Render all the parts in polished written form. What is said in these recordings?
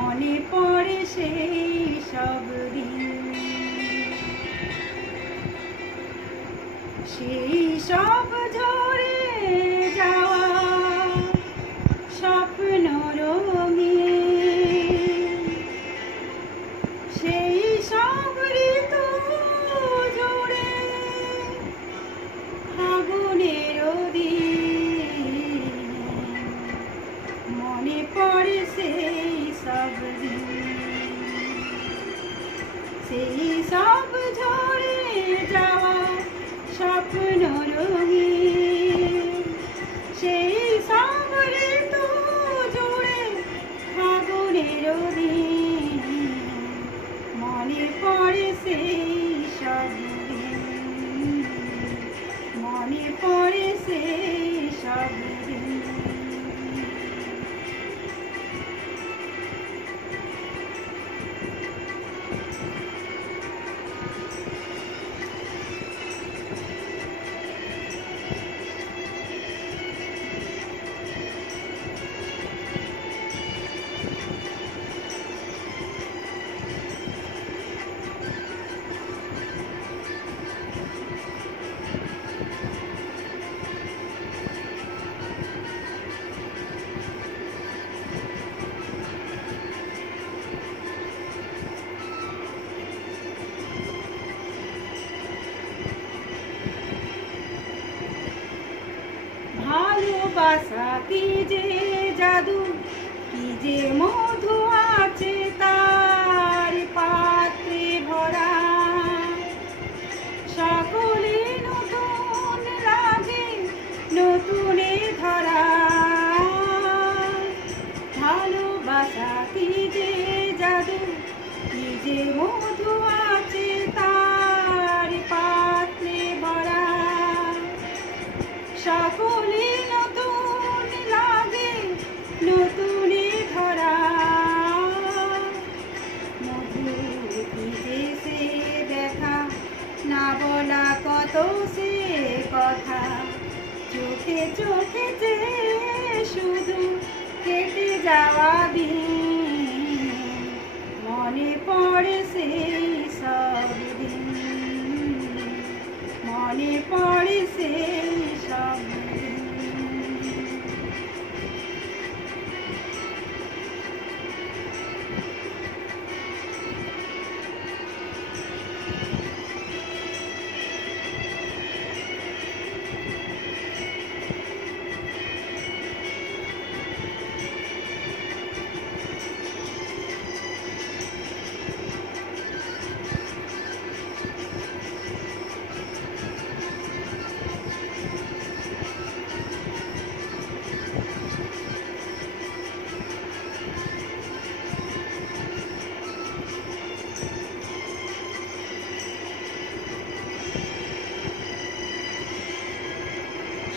মনে পড়ে সেই সব দিন, সেই সব ঝরে যাওয়া স্বপ্ন রঙিন, সেই সব ঋতু জুড়ে ফাগুনের দিন, মনে পড়ে সেই সব দিন, সেই সব ঝরে যাওয়া স্বপ্ন রঙিন, সেই সব ঋতু জুড়ে ফাগুনের দিন, মনে পড়ে সেই সব দিন, মনে পড়ে সেই সব দিন। ভালোবাসা কি যে জাদু, কি যে মধু আছে তার পাত্রে ভরা, সকলে নতুন লাগে নতুনে ধরা। ভালোবাসা কি যে জাদু, কি যে মধু আছে তার পাত্রে ভরা, সকলে নতুন লাগে নতুনে ধরা। মধুর কি সে দেখা, না বলা কত সে কথা, চোখে চোখে যে শুধু কেটে যাওয়া দিন, মনে পড়ে সেই সব দিন, মনে পড়ে সেই সব দিন।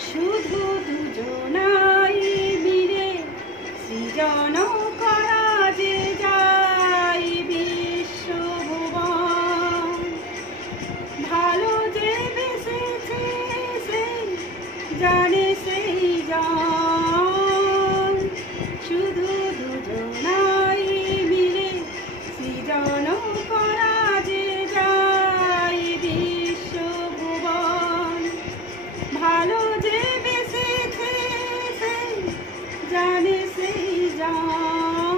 শুধু দুজনাই মিলে সৃজন করা যে যায় বিশ্বভুবন, ভালো যে বেসেছে সেই জানে সেই জন। শুধু দুজনাই মিলে সৃজন করা যে যায় বিশ্বভুবন, ভালো যে বেসেছে সেই জানে সেই জন।